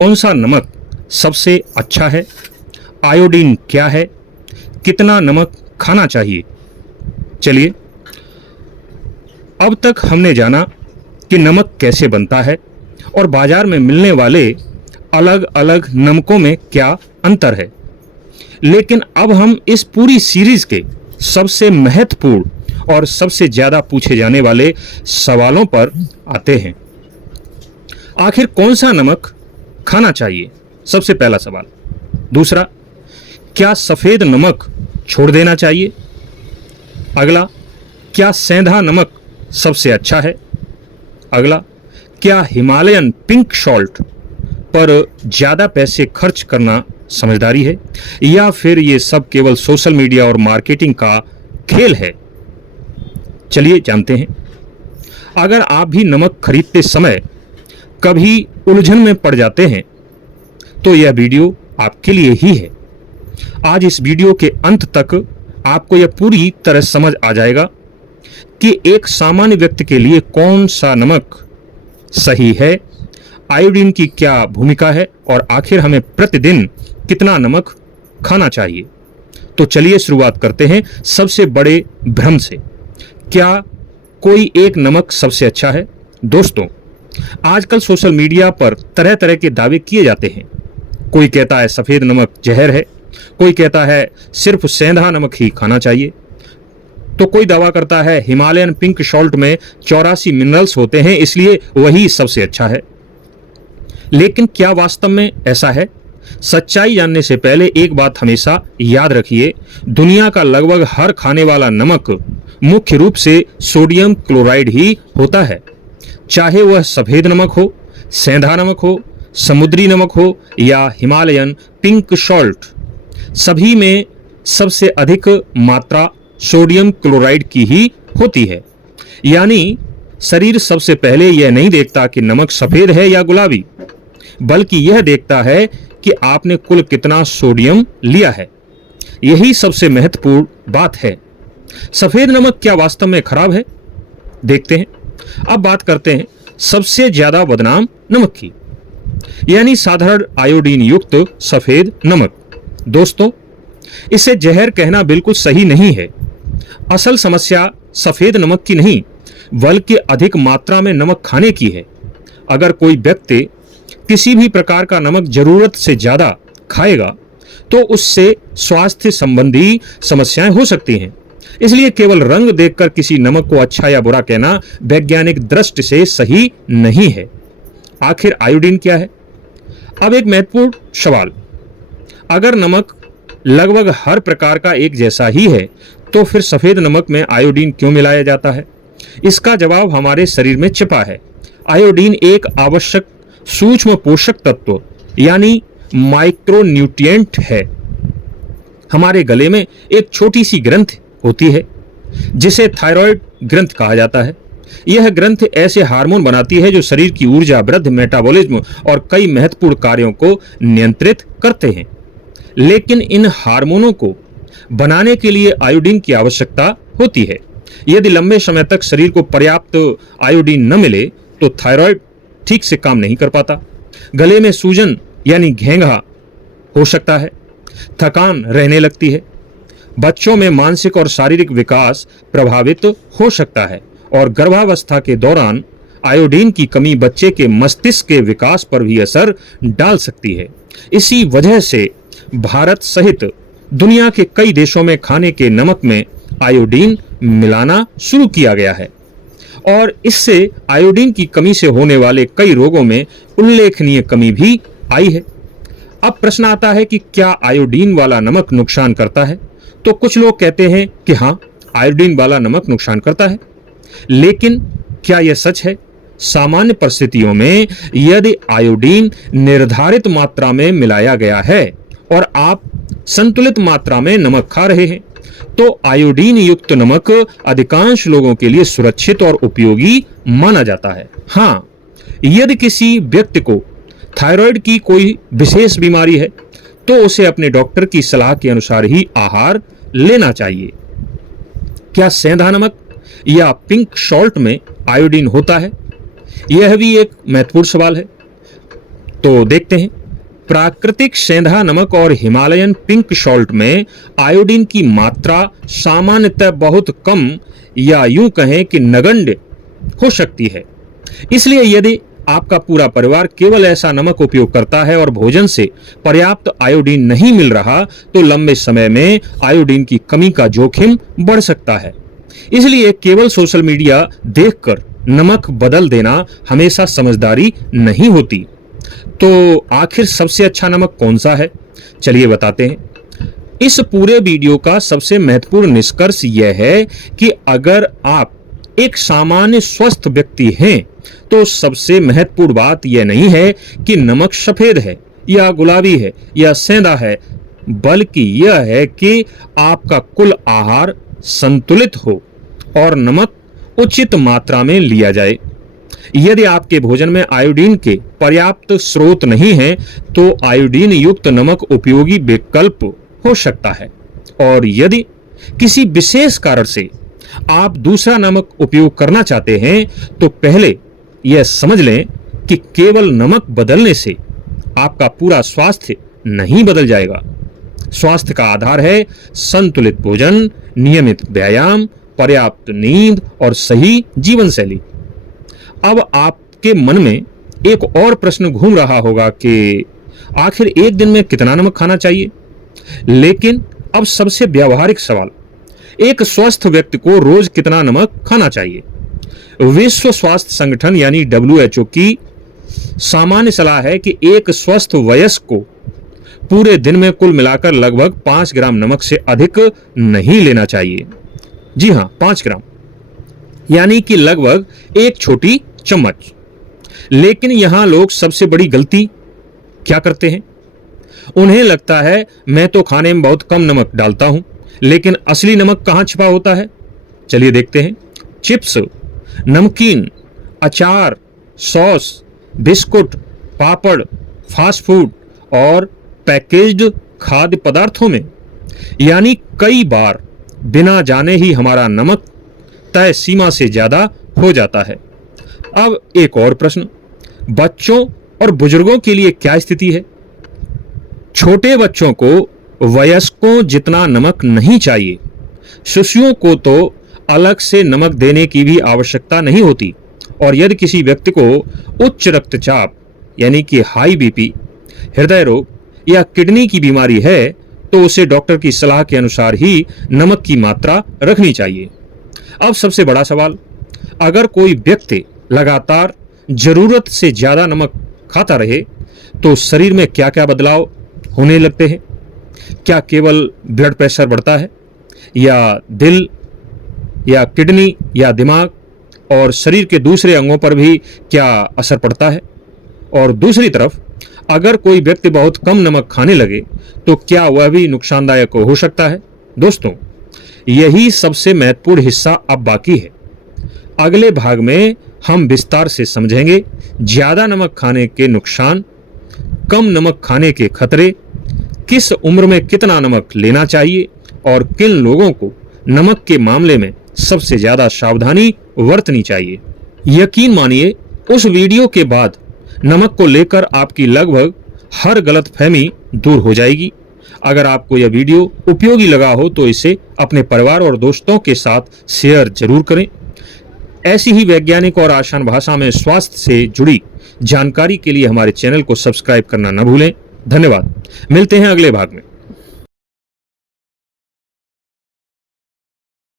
कौन सा नमक सबसे अच्छा है? आयोडीन क्या है? कितना नमक खाना चाहिए? चलिए, अब तक हमने जाना कि नमक कैसे बनता है और बाजार में मिलने वाले अलग अलग नमकों में क्या अंतर है। लेकिन अब हम इस पूरी सीरीज के सबसे महत्वपूर्ण और सबसे ज़्यादा पूछे जाने वाले सवालों पर आते हैं। आखिर कौन सा नमक खाना चाहिए? सबसे पहला सवाल। दूसरा, क्या सफ़ेद नमक छोड़ देना चाहिए? अगला, क्या सेंधा नमक सबसे अच्छा है? अगला, क्या हिमालयन पिंक सॉल्ट पर ज़्यादा पैसे खर्च करना समझदारी है या फिर ये सब केवल सोशल मीडिया और मार्केटिंग का खेल है? चलिए जानते हैं। अगर आप भी नमक खरीदते समय कभी उलझन में पड़ जाते हैं तो यह वीडियो आपके लिए ही है। आज इस वीडियो के अंत तक आपको यह पूरी तरह समझ आ जाएगा कि एक सामान्य व्यक्ति के लिए कौन सा नमक सही है, आयोडीन की क्या भूमिका है और आखिर हमें प्रतिदिन कितना नमक खाना चाहिए। तो चलिए शुरुआत करते हैं सबसे बड़े भ्रम से। क्या कोई एक नमक सबसे अच्छा है? दोस्तों, आजकल सोशल मीडिया पर तरह तरह के दावे किए जाते हैं। कोई कहता है सफ़ेद नमक जहर है, कोई कहता है सिर्फ सेंधा नमक ही खाना चाहिए, तो कोई दावा करता है हिमालयन पिंक सॉल्ट में 84 मिनरल्स होते हैं इसलिए वही सबसे अच्छा है। लेकिन क्या वास्तव में ऐसा है? सच्चाई जानने से पहले एक बात हमेशा याद रखिए, दुनिया का लगभग हर खाने वाला नमक मुख्य रूप से सोडियम क्लोराइड ही होता है। चाहे वह सफ़ेद नमक हो, सेंधा नमक हो, समुद्री नमक हो या हिमालयन पिंक सॉल्ट, सभी में सबसे अधिक मात्रा सोडियम क्लोराइड की ही होती है। यानी शरीर सबसे पहले यह नहीं देखता कि नमक सफ़ेद है या गुलाबी, बल्कि यह देखता है कि आपने कुल कितना सोडियम लिया है। यही सबसे महत्वपूर्ण बात है। सफ़ेद नमक क्या वास्तव में खराब है? देखते हैं। अब बात करते हैं सबसे ज़्यादा बदनाम नमक की, यानी साधारण आयोडीन युक्त सफ़ेद नमक। दोस्तों, इसे जहर कहना बिल्कुल सही नहीं है। असल समस्या सफ़ेद नमक की नहीं, बल्कि अधिक मात्रा में नमक खाने की है। अगर कोई व्यक्ति किसी भी प्रकार का नमक जरूरत से ज़्यादा खाएगा तो उससे स्वास्थ्य संबंधी समस्याएं हो सकती हैं। इसलिए केवल रंग देखकर किसी नमक को अच्छा या बुरा कहना वैज्ञानिक दृष्टि से सही नहीं है। आखिर आयोडीन क्या है? अब एक महत्वपूर्ण सवाल, अगर नमक लगभग हर प्रकार का एक जैसा ही है तो फिर सफ़ेद नमक में आयोडीन क्यों मिलाया जाता है? इसका जवाब हमारे शरीर में छिपा है। आयोडीन एक आवश्यक सूक्ष्म पोषक तत्व यानी माइक्रोन्यूट्रिएंट है। हमारे गले में एक छोटी सी ग्रंथि होती है जिसे थायराइड ग्रंथि कहा जाता है। यह ग्रंथि ऐसे हार्मोन बनाती है जो शरीर की ऊर्जा, वृद्धि, मेटाबॉलिज्म और कई महत्वपूर्ण कार्यों को नियंत्रित करते हैं। लेकिन इन हार्मोनों को बनाने के लिए आयोडीन की आवश्यकता होती है। यदि लंबे समय तक शरीर को पर्याप्त आयोडीन न मिले तो थायराइड ठीक से काम नहीं कर पाता, गले में सूजन यानी घेंघा हो सकता है, थकान रहने लगती है, बच्चों में मानसिक और शारीरिक विकास प्रभावित हो सकता है और गर्भावस्था के दौरान आयोडीन की कमी बच्चे के मस्तिष्क के विकास पर भी असर डाल सकती है। इसी वजह से भारत सहित दुनिया के कई देशों में खाने के नमक में आयोडीन मिलाना शुरू किया गया है और इससे आयोडीन की कमी से होने वाले कई रोगों में उल्लेखनीय कमी भी आई है। अब प्रश्न आता है कि क्या आयोडीन वाला नमक नुकसान करता है? तो कुछ लोग कहते हैं कि हाँ, आयोडीन वाला नमक नुकसान करता है। लेकिन क्या यह सच है? सामान्य परिस्थितियों में यदि आयोडीन निर्धारित मात्रा में मिलाया गया है और आप संतुलित मात्रा में नमक खा रहे हैं तो आयोडीन युक्त नमक अधिकांश लोगों के लिए सुरक्षित और उपयोगी माना जाता है। हाँ, यदि किसी व्यक्ति को थायराइड की कोई विशेष बीमारी है तो उसे अपने डॉक्टर की सलाह के अनुसार ही आहार लेना चाहिए। क्या सेंधा नमक या पिंक सॉल्ट में आयोडीन होता है? यह भी एक महत्वपूर्ण सवाल है। तो देखते हैं। प्राकृतिक सेंधा नमक और हिमालयन पिंक सॉल्ट में आयोडीन की मात्रा सामान्यतः बहुत कम या यूं कहें कि नगण्य हो सकती है। इसलिए यदि आपका पूरा परिवार केवल ऐसा नमक उपयोग करता है और भोजन से पर्याप्त आयोडीन नहीं मिल रहा, तो लंबे समय में आयोडीन की कमी का जोखिम बढ़ सकता है। इसलिए केवल सोशल मीडिया देखकर नमक बदल देना हमेशा समझदारी नहीं होती। तो आखिर सबसे अच्छा नमक कौन सा है, चलिए बताते हैं। इस पूरे वीडियो का सबसे महत्वपूर्ण निष्कर्ष यह है कि अगर आप एक सामान्य स्वस्थ व्यक्ति हैं, तो सबसे महत्वपूर्ण बात यह नहीं है कि नमक सफेद है या गुलाबी है या सेंधा है, बल्कि यह है कि आपका कुल आहार संतुलित हो और नमक उचित मात्रा में लिया जाए। यदि आपके भोजन में आयोडीन के पर्याप्त स्रोत नहीं हैं, तो आयोडीन युक्त नमक उपयोगी विकल्प हो सकता है। और यदि किसी विशेष कारण से आप दूसरा नमक उपयोग करना चाहते हैं, तो पहले यह समझ लें कि केवल नमक बदलने से आपका पूरा स्वास्थ्य नहीं बदल जाएगा। स्वास्थ्य का आधार है संतुलित भोजन, नियमित व्यायाम, पर्याप्त नींद और सही जीवन शैली। अब आपके मन में एक और प्रश्न घूम रहा होगा कि आखिर एक दिन में कितना नमक खाना चाहिए। लेकिन अब सबसे व्यावहारिक सवाल, एक स्वस्थ व्यक्ति को रोज कितना नमक खाना चाहिए। विश्व स्वास्थ्य संगठन यानी WHO की सामान्य सलाह है कि एक स्वस्थ वयस्क को पूरे दिन में कुल मिलाकर लगभग 5 ग्राम नमक से अधिक नहीं लेना चाहिए। जी हां, 5 ग्राम, यानी कि लगभग एक छोटी चम्मच। लेकिन यहां लोग सबसे बड़ी गलती क्या करते हैं? उन्हें लगता है मैं तो खाने में बहुत कम नमक डालता हूं, लेकिन असली नमक कहां छिपा होता है, चलिए देखते हैं। चिप्स, नमकीन, अचार, सॉस, बिस्कुट, पापड़, फास्ट फूड और पैकेज्ड खाद्य पदार्थों में, यानी कई बार बिना जाने ही हमारा नमक तय सीमा से ज्यादा हो जाता है। अब एक और प्रश्न, बच्चों और बुजुर्गों के लिए क्या स्थिति है? छोटे बच्चों को वयस्कों जितना नमक नहीं चाहिए। शिशुओं को तो अलग से नमक देने की भी आवश्यकता नहीं होती। और यदि किसी व्यक्ति को उच्च रक्तचाप यानी कि हाई बीपी, हृदय रोग या किडनी की बीमारी है, तो उसे डॉक्टर की सलाह के अनुसार ही नमक की मात्रा रखनी चाहिए। अब सबसे बड़ा सवाल, अगर कोई व्यक्ति लगातार जरूरत से ज्यादा नमक खाता रहे, तो शरीर में क्या क्या बदलाव होने लगते हैं? क्या केवल ब्लड प्रेशर बढ़ता है, या दिल या किडनी या दिमाग और शरीर के दूसरे अंगों पर भी क्या असर पड़ता है? और दूसरी तरफ अगर कोई व्यक्ति बहुत कम नमक खाने लगे, तो क्या वह भी नुकसानदायक हो सकता है? दोस्तों, यही सबसे महत्वपूर्ण हिस्सा अब बाकी है। अगले भाग में हम विस्तार से समझेंगे ज्यादा नमक खाने के नुकसान, कम नमक खाने के खतरे, किस उम्र में कितना नमक लेना चाहिए और किन लोगों को नमक के मामले में सबसे ज्यादा सावधानी बरतनी चाहिए। यकीन मानिए, उस वीडियो के बाद नमक को लेकर आपकी लगभग हर गलतफहमी दूर हो जाएगी। अगर आपको यह वीडियो उपयोगी लगा हो, तो इसे अपने परिवार और दोस्तों के साथ शेयर जरूर करें। ऐसी ही वैज्ञानिक और आसान भाषा में स्वास्थ्य से जुड़ी जानकारी के लिए हमारे चैनल को सब्सक्राइब करना न भूलें। धन्यवाद। मिलते हैं अगले भाग में।